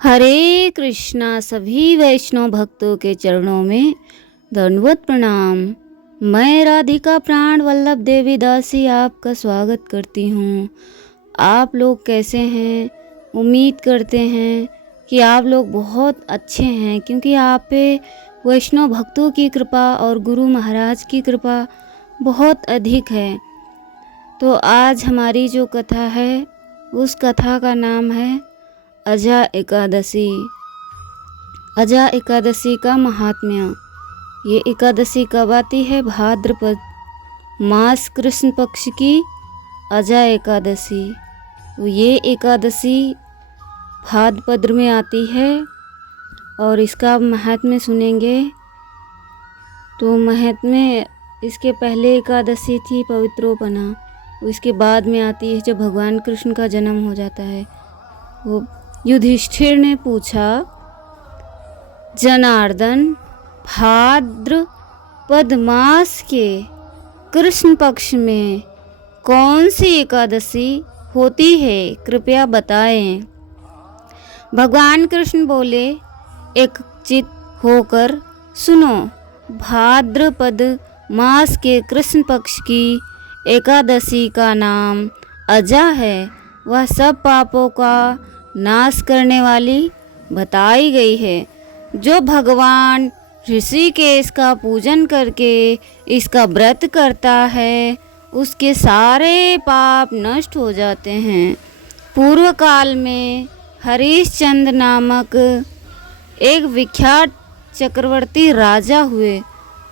हरे कृष्णा। सभी वैष्णव भक्तों के चरणों में दंडवत प्रणाम। मैं राधिका प्राण वल्लभ देवी दासी आपका स्वागत करती हूँ। आप लोग कैसे हैं? उम्मीद करते हैं कि आप लोग बहुत अच्छे हैं, क्योंकि आप पे वैष्णव भक्तों की कृपा और गुरु महाराज की कृपा बहुत अधिक है। तो आज हमारी जो कथा है उस कथा का नाम है अजा एकादशी। अजा एकादशी का महात्म्य। ये एकादशी कब आती है? भाद्रपद मास कृष्ण पक्ष की अजा एकादशी। ये एकादशी भाद्रपद में आती है और इसका महात्म्य सुनेंगे। तो महात्म्य, इसके पहले एकादशी थी पवित्रोपना, उसके बाद में आती है जब भगवान कृष्ण का जन्म हो जाता है। वो युधिष्ठिर ने पूछा, जनार्दन, भाद्रपद मास के कृष्ण पक्ष में कौन सी एकादशी होती है, कृपया बताएं। भगवान कृष्ण बोले, एक चित होकर सुनो। भाद्रपद मास के कृष्ण पक्ष की एकादशी का नाम अजा है। वह सब पापों का नाश करने वाली बताई गई है। जो भगवान ऋषिकेश का पूजन करके इसका व्रत करता है उसके सारे पाप नष्ट हो जाते हैं। पूर्व काल में हरिश्चंद्र नामक एक विख्यात चक्रवर्ती राजा हुए,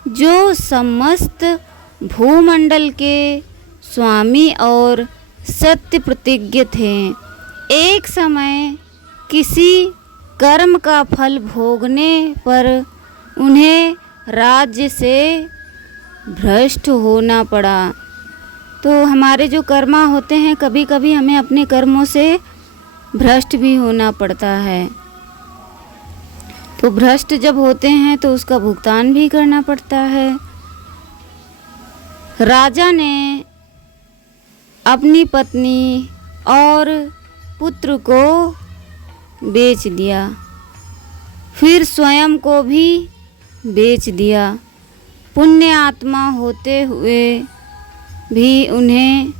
जो समस्त भूमंडल के स्वामी और सत्य प्रतिज्ञ थे। एक समय किसी कर्म का फल भोगने पर उन्हें राज्य से भ्रष्ट होना पड़ा। तो हमारे जो कर्मा होते हैं, कभी कभी हमें अपने कर्मों से भ्रष्ट भी होना पड़ता है। तो भ्रष्ट जब होते हैं तो उसका भुगतान भी करना पड़ता है। राजा ने अपनी पत्नी और पुत्र को बेच दिया, फिर स्वयं को भी बेच दिया। पुण्य आत्मा होते हुए भी उन्हें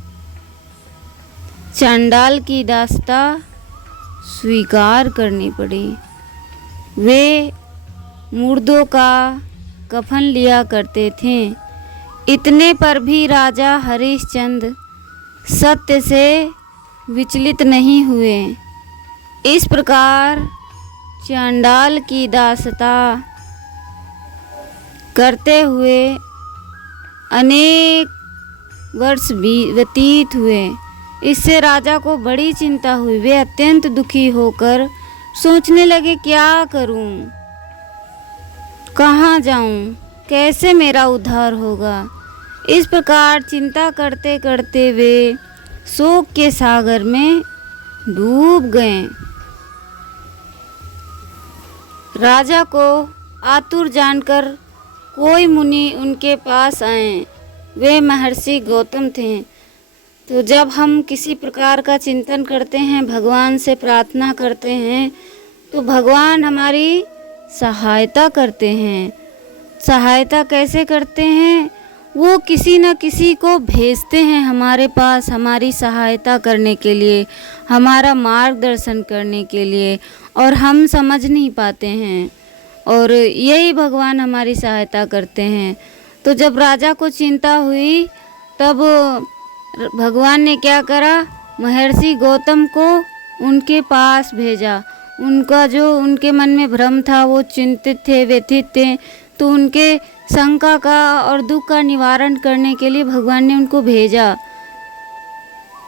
चांडाल की दास्ता स्वीकार करनी पड़ी। वे मुर्दों का कफन लिया करते थे। इतने पर भी राजा हरिश्चंद्र सत्य से विचलित नहीं हुए। इस प्रकार चांडाल की दासता करते हुए अनेक वर्ष व्यतीत हुए। इससे राजा को बड़ी चिंता हुई। वे अत्यंत दुखी होकर सोचने लगे, क्या करूं, कहाँ जाऊं, कैसे मेरा उद्धार होगा। इस प्रकार चिंता करते करते वे शोक के सागर में डूब गए। राजा को आतुर जानकर कोई मुनि उनके पास आए। वे महर्षि गौतम थे। तो जब हम किसी प्रकार का चिंतन करते हैं, भगवान से प्रार्थना करते हैं, तो भगवान हमारी सहायता करते हैं। सहायता कैसे करते हैं? वो किसी न किसी को भेजते हैं हमारे पास हमारी सहायता करने के लिए, हमारा मार्गदर्शन करने के लिए, और हम समझ नहीं पाते हैं, और यही भगवान हमारी सहायता करते हैं। तो जब राजा को चिंता हुई, तब भगवान ने क्या करा, महर्षि गौतम को उनके पास भेजा। उनका जो उनके मन में भ्रम था, वो चिंतित थे, व्यथित थे, तो उनके शंका का और दुख का निवारण करने के लिए भगवान ने उनको भेजा।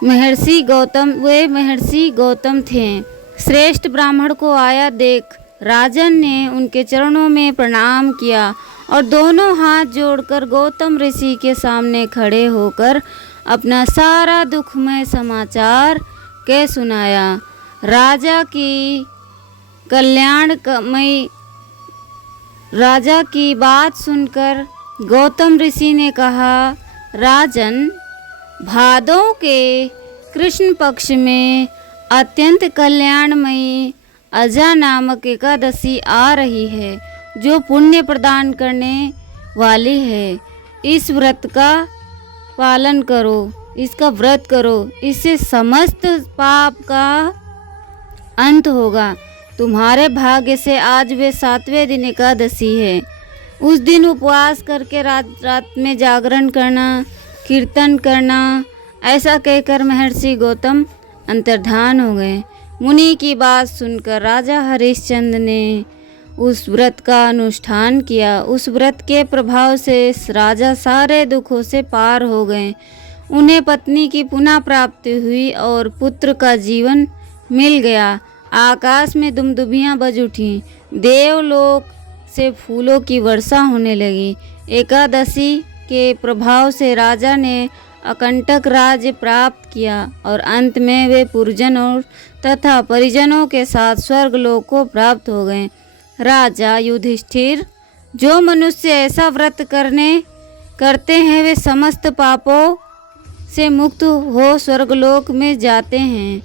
महर्षि गौतम, वे महर्षि गौतम थे। श्रेष्ठ ब्राह्मण को आया देख राजन ने उनके चरणों में प्रणाम किया और दोनों हाथ जोड़कर गौतम ऋषि के सामने खड़े होकर अपना सारा दुखमय समाचार कह सुनाया। राजा की बात सुनकर गौतम ऋषि ने कहा, राजन, भादों के कृष्ण पक्ष में अत्यंत कल्याणमयी अजा नामक एकादशी आ रही है जो पुण्य प्रदान करने वाली है। इस व्रत का पालन करो, इसका व्रत करो, इससे समस्त पाप का अंत होगा। तुम्हारे भाग्य से आज वे 7वें दिन एकादशी है। उस दिन उपवास करके रात रात में जागरण करना, कीर्तन करना। ऐसा कहकर महर्षि गौतम अंतर्धान हो गए। मुनि की बात सुनकर राजा हरिश्चंद्र ने उस व्रत का अनुष्ठान किया। उस व्रत के प्रभाव से राजा सारे दुखों से पार हो गए। उन्हें पत्नी की पुनः प्राप्ति हुई और पुत्र का जीवन मिल गया। आकाश में दुमदुबियाँ बज उठीं, देवलोक से फूलों की वर्षा होने लगी। एकादशी के प्रभाव से राजा ने अकंटक राज्य प्राप्त किया और अंत में वे पुरजन और तथा परिजनों के साथ स्वर्गलोक को प्राप्त हो गए। राजा युधिष्ठिर, जो मनुष्य ऐसा व्रत करते हैं वे समस्त पापों से मुक्त हो स्वर्गलोक में जाते हैं।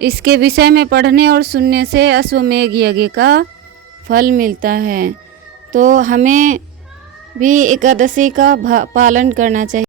इसके विषय में पढ़ने और सुनने से अश्वमेध यज्ञ का फल मिलता है। तो हमें भी एकादशी का पालन करना चाहिए।